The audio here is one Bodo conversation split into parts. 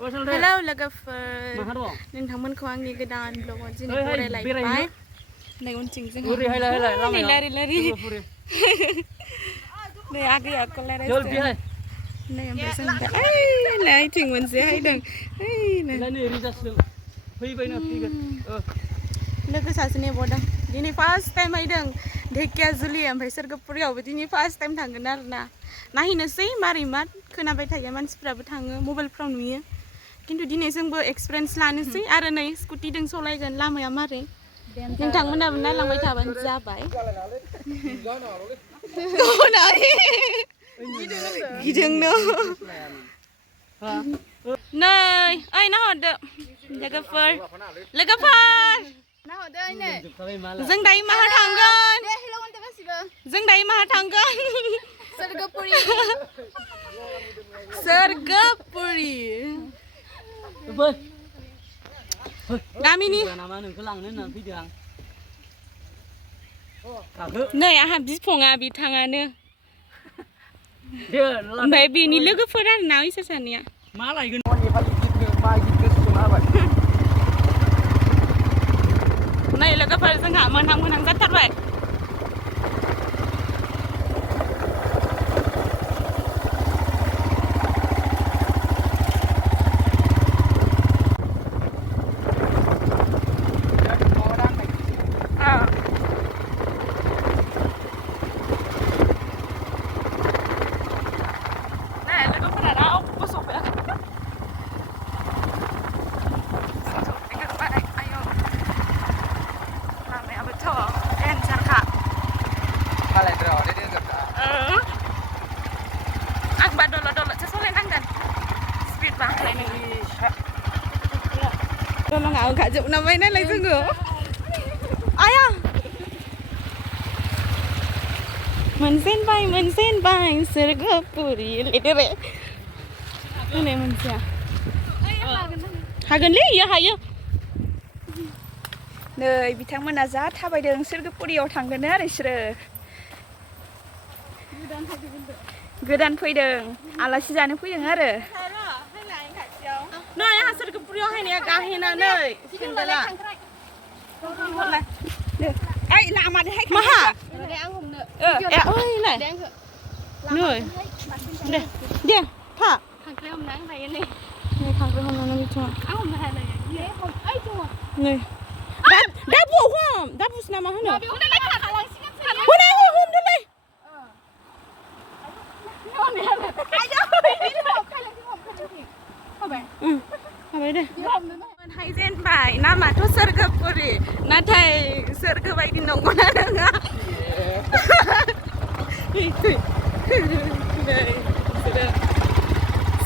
Hello logofer नोंथांमोनखौ आंनि गोदान ब्लगाव दिनै बरायलायबाय नै उनथिं जोंहा लारि नै आगैया कलारायसो नै ओमफ्राय जों दा नै आथिं मोनसे हायदों लोगो सासे नेबावदों दिनै फार्स्ट टाइम हायदों धेकियाजुलि ओमफ्राय swrgwpuriयावबो दिनै फार्स्ट टाइम थांगोन आरोना नायहैनोसै मारै मा खोनाबाय थायो मानसिफ्राबो थाङो मबाइलफ्राव नुयो किन्तु दिनै जोंबो एक्सपिरियेन्स लानोसै आरो नै स्कुटिजों सालायगोन लामाया मारै नोंथांमोनाबो नायलांबाय थाबानो जाबाय गिदोंनो नै ओइ नाहरदो लोगोफोर जों दायो माहा थांगोन जों दायो माहा थांगोन swrgwpuri गामिनि नै आंहा बिफङा बिथाङानो ओमफ्राय बेनि लोगोफोर आरोना इसोर सानैया मा लायगोन नै लोगोफोर जोंहा मोनहां जाथारबाय Tolong Kak Jep namanya lagi tunggu. Ayah. Mensen bay swrgwpuri lidere. Ini mensia. Hagen le ya hayo. नै बिथांमोना जा थाबायदों swrgwpuriयाव थांगोन आरो बिसोरो गोदान फैदों आलासि जानो फैदों आरो नै आंहा swrgwpuriयाव हायनाया गाहेनानै सेन्देला ओइ लामानिहाय माहा आं हमनो ओइ नै दे फा खांख्राइ हमना आं हायो नै खांख्राइ हमनानै बिथिं आं हमनो हाया ओइ दङ नै दाबु हम दाबुसो नामा होनो हाबाय दे हायजेनबाय नामाथ' swrgwpuri नाथाय swrgo बायदि नंगौना नङा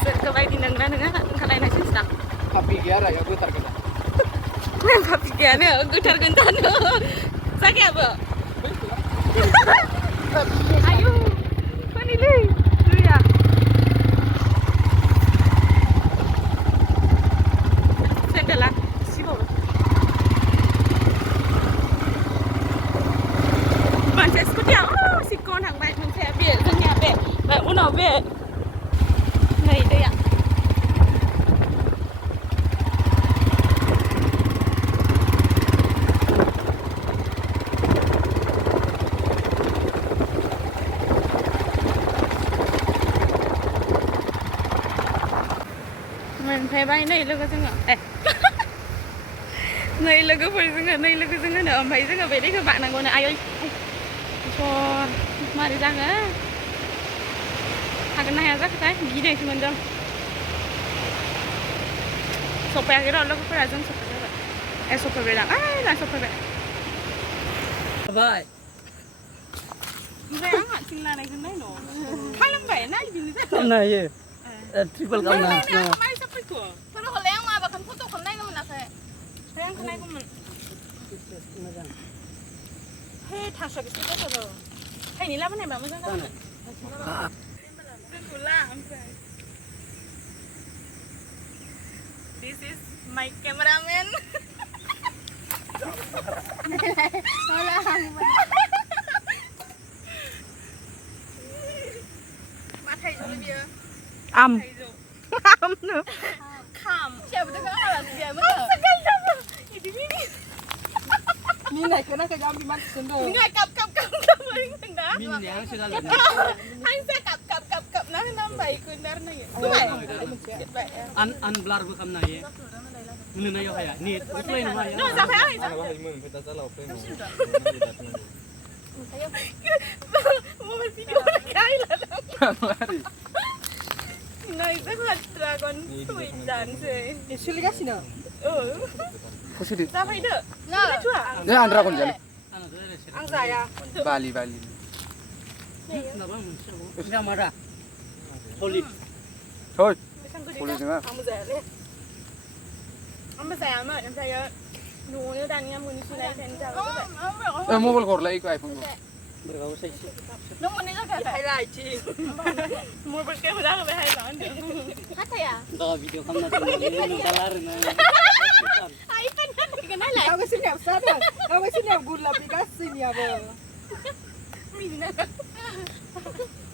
swrgo बायदि नंगौना नङा ओंखारलायनायसै दां पापि गैया आरो गोथारगोन पापि गैयानो गोथारगोन दानो जागायाबो आयु फानिलै दैया सेन्देला सिबावो मोनसे स्कुटिया सिगाङाव थांबाय मोनसे बे जोंनिया बे उनाव बे नै दैया मोनफैबाय नै लोगो जोङो नै लोगोफोर जोङो नै लोगो जोङो ओमफ्राय जोङो बे दैखौ बारनांगौनो आयै मारै जागोन हागोन ना हाया जाखोथाय गिनायसो मोनदों सफैयाखै र' लोगोफोरा जों सफैबाय सफैबाय दां ना सफैबाय ओमफ्राय आं हारसिं लानायखौ नायनो खालामबाय ना बिदिनो खालामनो हायो ट्रिपल खालामनो फोर हले आं माबाखौ फट'खौ नायनो मोनाखै ओमफ्राय आंखौ नायगौमोन हे थास' बिसोर गथ'र' थाइनै लाबोनायबा मोजां जागौमोन दोनथ'ला ओमफ्राय This is my cameraman मा थाइजौ बियो आमनो này cái nó cái dám bị mắc xuống rồi. Ngay cặp mới thằng đó. Min yang sudah lalu. Anh sẽ cặp nó năm bảy cứ nở này. An blar bukan naya. Mula naya kaya. Ni offline nama ya. Nó sao phải sao? Mau video cái là này rất là dragon tuổi đàn rồi. Sulit kan sih no? Kok sih? Sao phải được? Nó chua. Ya andra kon jani. Ang saya. Bali. Nama muncul. Sudah marah. Polis. Thôi. Polis nữa. Ông bây giờ mà em thấy nụ như đàn em muốn đi lấy thành chào. Mobile kor lai ko iPhone. Berkau saya. Nó muốn đi cái hay lại chi. Mua bật cái đó về hay lắm được. Hát thầy à? Dah video kamu nanti kalar na. Ai phân cái này lại. Kau ke sini apa sah? Kau ke sini apa gula aplikasi ni apa? Mình nè.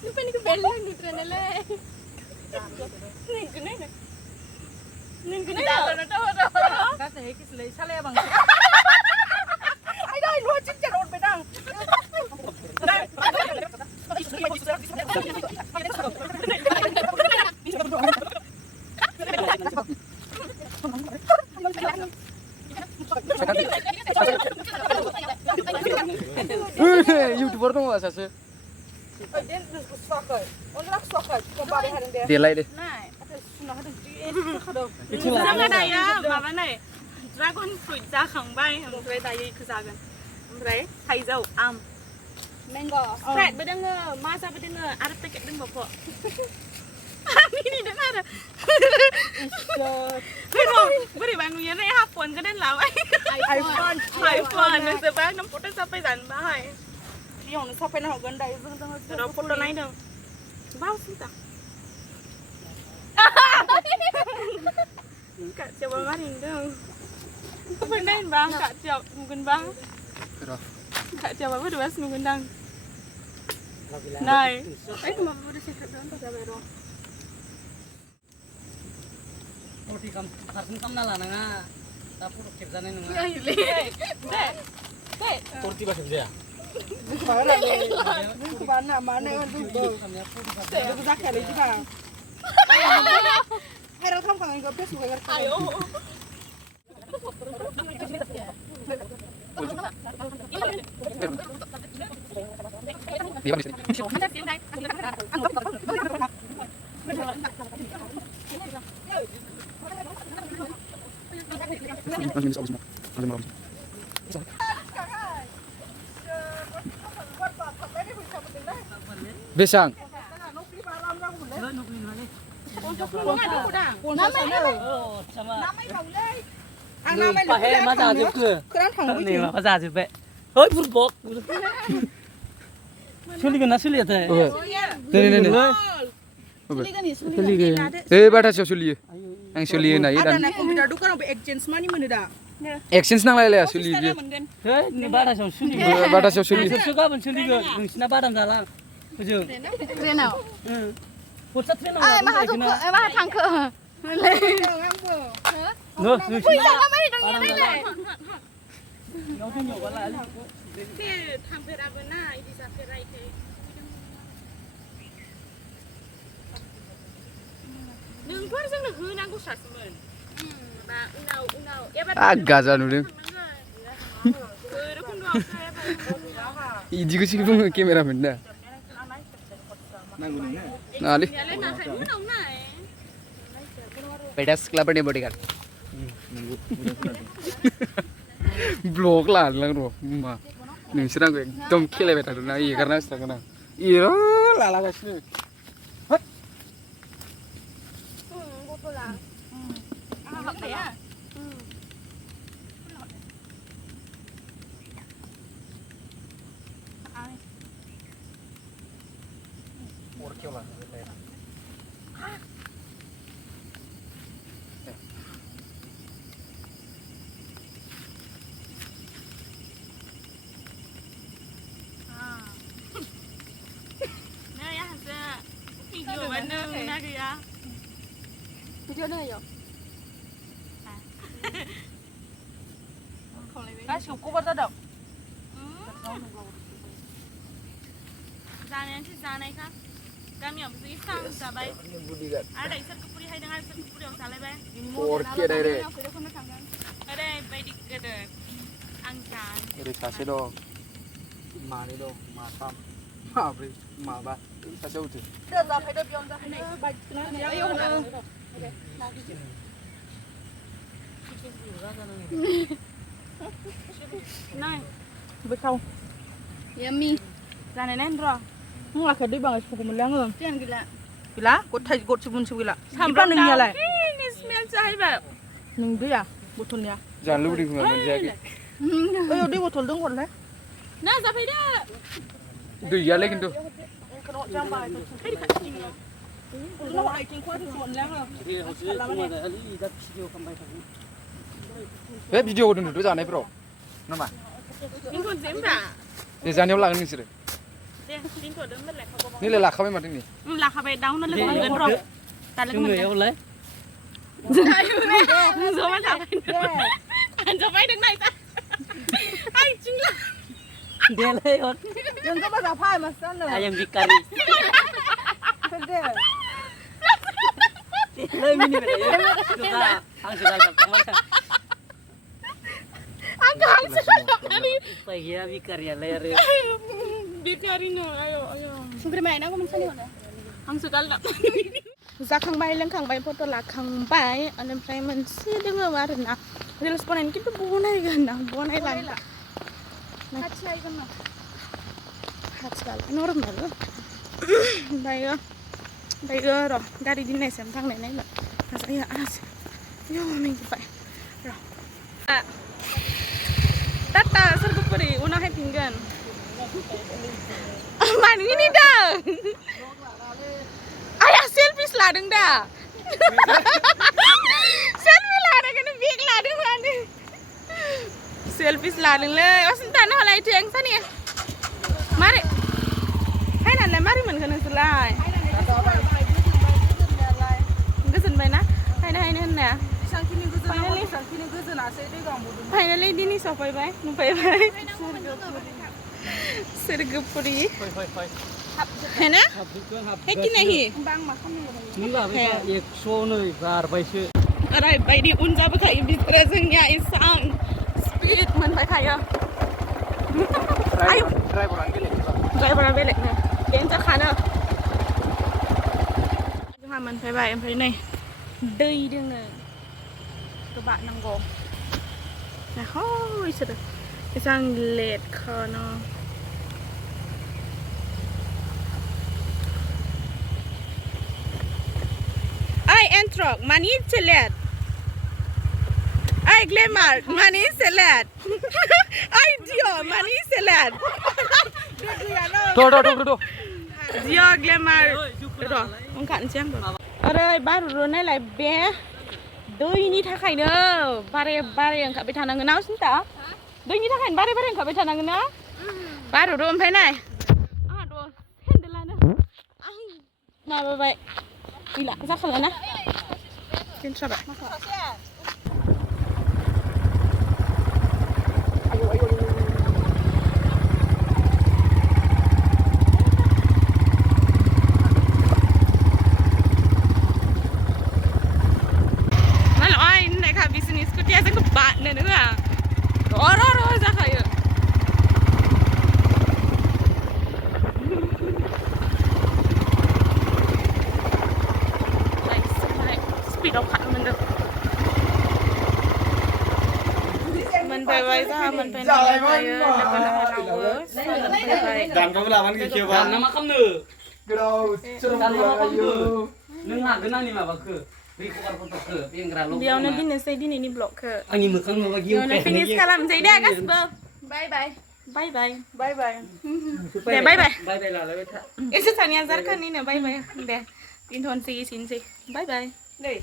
Nó phân cái bell lên được rồi này. Nên cái này. Nên cái này đâu đâu. Kau sih kis lei salah bang. Ai dah lu cik cerot bedang. YouTuber tuh nggak sih? Dia suka. Orang suka. Kau bari hari dia. Dia lai deh. Này. Sunnah ada dia. Sang cái này á, mà cái này dragon fruit ra khmby, một cái này cứ ra gần. Đấy, thầy dâu am. Mango. Fred bedeng masa bedeng ada paket deng bapak. Ini dah ada. Pero beri banunya nih iPhone kan dan lawai. iPhone dan sebab nam foto sampai dan bahai. Dia orang sampai nak gandai Ada foto lain dong. Bau sih tak. Kak coba maring dong. Beneran bang, kak coba mungkin bang. Kak coba berdua mungkin dong. Này, ấy mà vừa được xịt đón tao về rồi. Porti kamu nala nanga. Tapi kerja ni nanga. Iya, iya. Dek. Porti bahasa dia. Mana ni? Mana tu? Aku dah kali juga. Hai orang kamu kangen gue suka ngerti. Ayo. Dia di sini. Besang. Oh, sama. Ang namay lu. Pahe masa juga. Keran hang Ni lah masa juga. Hoi berbok. Suli kena suli ada. Nih. Suli ke. Bata siapa suli? Yang suli na Ada dan. nak komputer du kan exchange money mana dah? Exchange nang lai suli dia. Hei, ni bara siapa suli? Bata siapa suli? Suka pun suli ke. Nusina bara dalam. Ujung. Thế nào? Pusat ni nama. Ai mà học ai mà thằng cỡ. No, Ui sao mà mấy đồng nhiên đây này. Nó tu nhiều quá lại. Thì thằng về ra bên này đi ra về đây thế. Đừng thoát sang được hư năng của sạch mình. Bà unau. Agak janu deh. Nó không được sai. Iji ku sih pun kamera benda. Nali. Nhà lên là phải muốn ông này. Pedas club ni bodyguard. Blog lah lang ro. Ma. Ni serang gue dom kile beta na iya karena serang na. Iya lah kasih. Hot. Bố là. Học đấy à? Video mana nak ya? Video mana yo? Cái chụp cô bắt ra đâu? जानायानोसै जानायखा गामियाव बिदि सां जाबाय आरो दायो सोरगोपुरि हायदों आरो सोरगोपुरियाव जालायबाय ओरैबायदि गोदो आं जानो ओरै सासे दं मानै दं माथाम माब्रै माबा सासेयाव उथो जाफैदो बेयावनो जाफैदो बाइकना आयौ नाय गोथाव याम्मी जानाय नाय र' मुलाखौ दै बाङाय सुखौ मोनलाय आङो टेन गैला गैला गथाय गथि बुनसो गैला सामब्राम नोंनियालाय स्मेल जाहैबाय नों दैया बथलनिया जानो लुबैदों खोमा मोनजायाखै ओइयाव दै बथल दं हरलाय ना जाफैदो दै गैयालै खिन्थु बे भिडिअ दोनथ'थ' जानायफ्राव नामा दे जानायाव लागोन नोंसोरो नैलाय लाखाबाय माथो नै लाखाबाय दाउनो लोगो मोनगोन र' दा लोगो मोनगोन जबायदों नाय आइ चिंला देलै हर जोंก็มาจากพายมาซั่นเลย ayam bikari เป็นเด้อ เลยมินิไปเลยsudah sudah sampai Angka sekali. Pahia bikari ya layar Bikari no ayo Sugri main aku mencari mana Ang sekali जाखांबाय लोंखांबाय फट' लाखांबाय ओमफ्राय मोनसे दोङो आरोना रिल्स बनायनो खिन्थु बनायगोन ना बनायलांला खाथिलायगोन ना खाथिलाय नरमाल दायो र' गारि दिननायसिम थांनाय नायला जायो आरामसे यो मेंजोब्बाय र' टाटा सोरगोपुरि उनाव हायफिनगोन मानो मिनिदों आया सेल्फिस लादों दा सेल्फि लादों बेग लादों माने सेल्फिस लादोंलै असिन दानो हलाय थें सानि मारै फायनालाय मारै मोनगोन नोंसोरलाय गोजोनबाय ना फायनो होननाया फाइनाली दिनै सफैबाय नुफैबाय सोरगोपुरि है ना है कि नहीं ओरैबायदि उन जाबोखायो बिसोरो जोंनिया इसां स्पिड मोनबायखायो ड्राइभारा बेलेगनो बेनो जाखानो जोंहा मोनफैबाय ओमफ्राय नै दै दोङो गोबां नांगौ नाखौ इसोरो इसां लेट खानो Ay, entrok, mani celet. Ay, glamour, mani celet. Ay, Dio, mani celet. Tuh. Dio, glamour. Tuh, ungkan siang tuh. Aray, baru nailai be. Doi ini thakaiनो बारे ओंखारबाय थानांगोन ना सिन्ता दैनि थाखायनो बारे ओंखारबाय थानांगोन ना बारु र' ओमफ्राय नाय आंहाथ' हेन्देलानो आं माबाबाय गैला जाखाला ना दोनथ्राबाय बिसोरनि स्कुटिया जोंखौ बारनो नोङा र' जाखायो स्पिडाव खारनो मोनदों मोनफैबाय जोंहा मोनफैनानै लोगो लाहैनांगौ मोनफैबाय दानबाबो लाबानो गैखायाबा दानना मा खालामनो गोदाव नों हागोन आंनि माबाखौ बेयावनो दिनोसै दिनैनि ब्लगखौ आंनि मोखां माबा बेयावनो फिनिश खालामसै दे गासिबो बाय बाय दे बाय लालायबाय था एसे सानैया जारखानिनो बाय दे दोनथ'नोसै एसेनोसै बाय दे